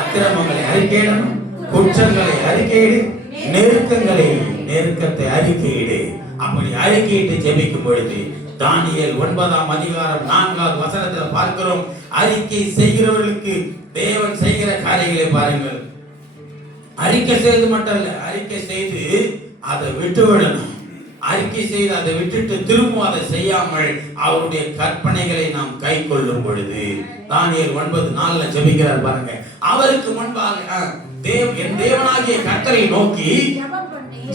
அக்கிரமங்களை அறிக்கையிடணும், குற்றங்களை அறிக்கையிடு, நெருக்கத்தை அறிக்கையிடு. அப்படி அறிக்கையிட்டு ஜெபிக்கும் பொழுது தானியேல் 9ஆம் அதிகாரம் 4வது வசனத்தில் பார்க்கிறோம். அறிக்கை செய்கிறவர்களுக்கு தேவன் செய்கிற காரியங்களை பாருங்கள். அறிக்கை செய்து மட்டும் இல்ல, அறிக்கை செய்து அதை விட்டு விடணும். அறிக்கை செய்து அதை விட்டுட்டு திரும்ப அதை செய்யாமல் அவருடைய கற்பனைகளை நாம் கை கொள்ளும் பொழுது தானியேல் 9:4 ஜெபிக்கிறார் பாருங்க. அவருக்கு முன்பாக என் தேவனாகிய கர்த்தரை நோக்கி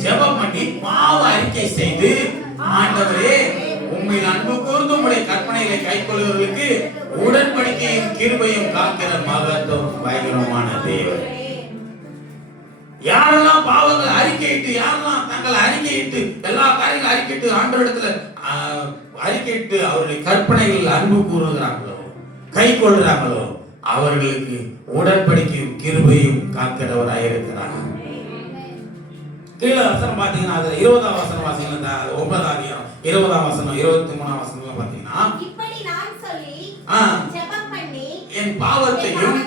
ஜெபம் பண்ணி பாவ அறிக்கை செய்து, ஆண்டவரே, உம்மில் அன்பு கூர்ந்து உம்முடைய கற்பனைகளை கை கொள்ளுவர்களுக்கு உடன்படிக்கையும் கிருபையும் காக்கிற மகத்துவம் பயங்கரமான தேவன். யாரெல்லாம் பாவங்களை அறிக்கையிட்டு, யாரெல்லாம் தங்களை அறிக்கையிட்டு, எல்லா காரியங்களும் அறிக்கையிட்டு ஆண்டவரிடத்துல அறிக்கையிட்டு அவருடைய கற்பனைகளில் அன்பு கூறுகிறாங்களோ, கை கொள்றாங்களோ, அவர்களுக்கு உடன்படிக்கையும் கிருபையும் காக்கிறவராயிருக்கிறார். கீழே வசனம் பாத்தீங்கன்னா அதுல 20ஆம் வசனம் வாசிங்கன்னா 9ஆம் அதிகாரம் 20ஆம் வசனம் 23ஆம் வசனம் பாத்தீங்கன்னா, இப்படி நான் சொல்லி ஜெபம் பண்ணி என் பாவத்தையும்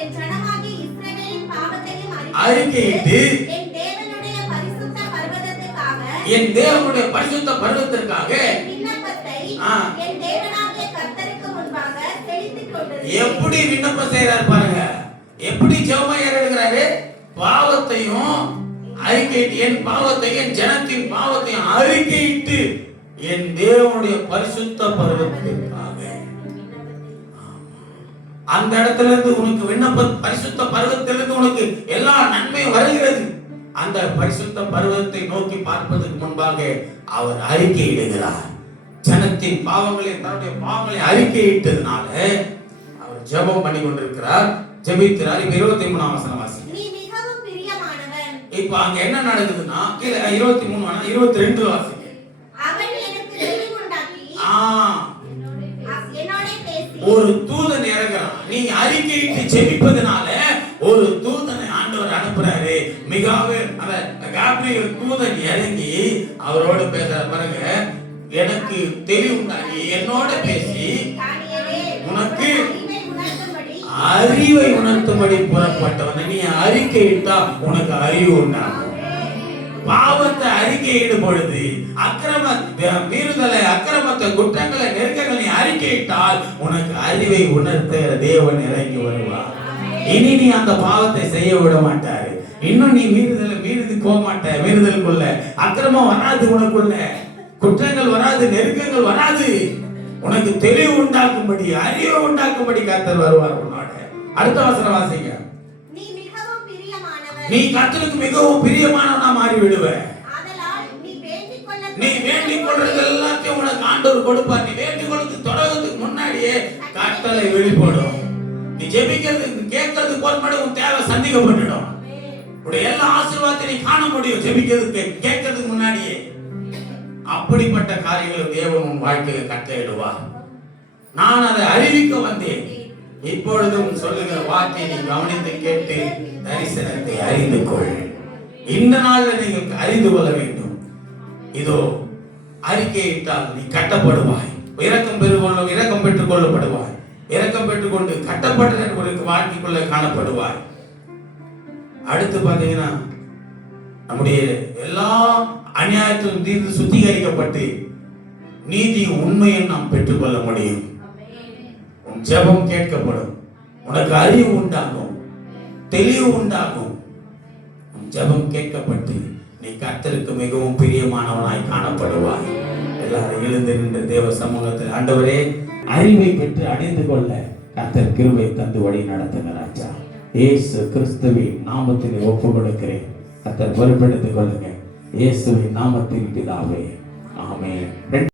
என் ஜனமாகிய இஸ்ரவேலின் பாவத்தையும் அறிக்கையிட்டு என் தேவனுடைய பரிசுத்த பர்வதத்திற்காக விண்ணப்பத்தை என் தேவனாகிய கர்த்தருக்கு முன்பாக செலுத்திக் கொண்டேன். எப்படி விண்ணப்பம் செய்யறார் பாருங்க. எப்படி ஜெபம் ஏறெடுக்கிறாரு? பாவத்தையும் அறிக்கையிட்டு, என் பாவத்தையும் என் ஜனத்தின் பாவத்தையும் அறிக்கையிட்டு என் தேவனுடைய பரிசுத்த பர்வதத்திற்காக. அந்த இடத்துல இருந்து உனக்கு விண்ணப்ப பரிசுத்த பர்வதத்திலிருந்து உனக்கு எல்லா நன்மையும் வருகிறது. அந்த பரிசுத்த பர்வதத்தை நோக்கி பார்ப்பதற்கு முன்பாக அவர் அறிக்கையிடுகிறார். ஜனத்தின் பாவங்களை, தன்னுடைய பாவங்களை அறிக்கையிட்டதுனால அவர் ஜெபம் பண்ணி கொண்டிருக்கிறார், ஜெபிக்கிறார். 23ஆம் வசனம் வாசி. இப்ப அங்க என்ன நடக்குதுன்னா, கீழ 23 22 வாசிங்க. அவன் எனக்கு தெளிவுண்டாக்கி என்னோட பேசி ஒரு தூதன் இறங்குறான். நீ அறிக்கையிட்டு ஜெபிப்பதனால ஒரு தூதனை ஆண்டவர் அனுப்புறாரு. உனக்கு தெளிவுண்டாகி என்னோட பேசி தானியேலே, உனக்கு அறிவை உணர்த்தும்படி அறிவை உணர்த்தும்படி புறப்பட்டவன். நீ அறிக்கையிட்டா உனக்கு அறிவு உண்டாகும். பாவத்தை அறிக்கையிடும் பொழுது அக்கிரம மீறுதலை, அக்கிரமத்தை, குற்றங்களை, நெருக்கங்களை நீ அறிக்கையிட்டால் உனக்கு அறிவை உணர்த்துகிற தேவன் இறங்கி வருவார். இனி நீ அந்த பாவத்தை செய்ய விட மாட்டாரு. இன்னும் நீ மீறுதலுக்கு போக மாட்ட. மீறுதலுக்குள்ள அக்கிரமம் வராது, உனக்குள்ள குற்றங்கள் வராது, நெருக்கங்கள் வராது. உனக்கு தெளிவு உண்டாக்கும்படி, அறிவு உண்டாக்கும்படி கர்த்தர் வருவார் உன்னோட. அடுத்த வசனம் வாசிங்க. நீ மிகவும் பிரியமானவர், நீ கர்த்தருக்கு மிகவும் பிரியமானவனா மாறி விடுவ. ஆதலால் நீ வேண்டிக் கொள்றது எல்லாத்தையும் உனக்கு ஆண்டவர் கொடுப்பார். நீ வேண்டிக் கொள்றது தொடங்குறதுக்கு முன்னாடியே கட்டளை வெளிப்படும். நீ ஜெபிக்கிறதுக்கு கேட்கறதுக்கு போறபடி உன் தேவை சந்திக்கப்பட்டுடும். உடைய எல்லா ஆசீர்வாதத்தையும் நீ காண முடியும் ஜெபிக்கிறதுக்கு கேட்கறதுக்கு முன்னாடியே. அப்படிப்பட்ட காரியங்களை தேவன் உன் வாழ்க்கையில கட்டளையிடுவார். நான் அதை அறிவிக்க வந்தேன். இப்பொழுதும் சொல்லுகிற வார்த்தையை நீ கவனித்து கேட்டு தரிசனத்தை அறிந்து கொள். இந்த நாள்ல நீங்கள் அறிந்து கொள்ள வேண்டும். இதோ அறிக்கையிட்டால் நீ கட்டப்படுவாய். இரக்கம் பெற்றுக் கொள்ளப்படுவாய். இரக்கம் பெற்றுக்கொண்டு கட்டப்பட்ட ஒரு வாழ்க்கைக்குள்ள காணப்படுவாய். அடுத்து பாத்தீங்கன்னா நம்முடைய எல்லா அநியாயத்திலும் தீர்ந்து சுத்திகரிக்கப்பட்டு நீதியும் உண்மையும் நாம் பெற்றுக்கொள்ள முடியும். உன் ஜெபம் கேட்கப்படும். உனக்கு அறிவு உண்டாகும், தெளிவு உண்டாகும். உன் ஜெபம் கேட்கப்பட்டு நீ கர்த்தருக்கு மிகவும் பிரியமானவனாய் காணப்படுவாய். எல்லாரும் எழுந்து நின்று தேவ சமூகத்தில் ஆண்டவரே அறிவை பெற்று அடைந்து கொள்ள கர்த்தர் கிருபை தந்து வழி நடத்துங்க ராஜா. இயேசு கிறிஸ்துவின் நாமத்தில் ஒப்பு கொடுக்கிறேன். கர்த்தர் பொறுப்பெடுத்துக் கொள்ளுங்க. இயேசுவின் நாமத்தில் பிதாவே, ஆமென்.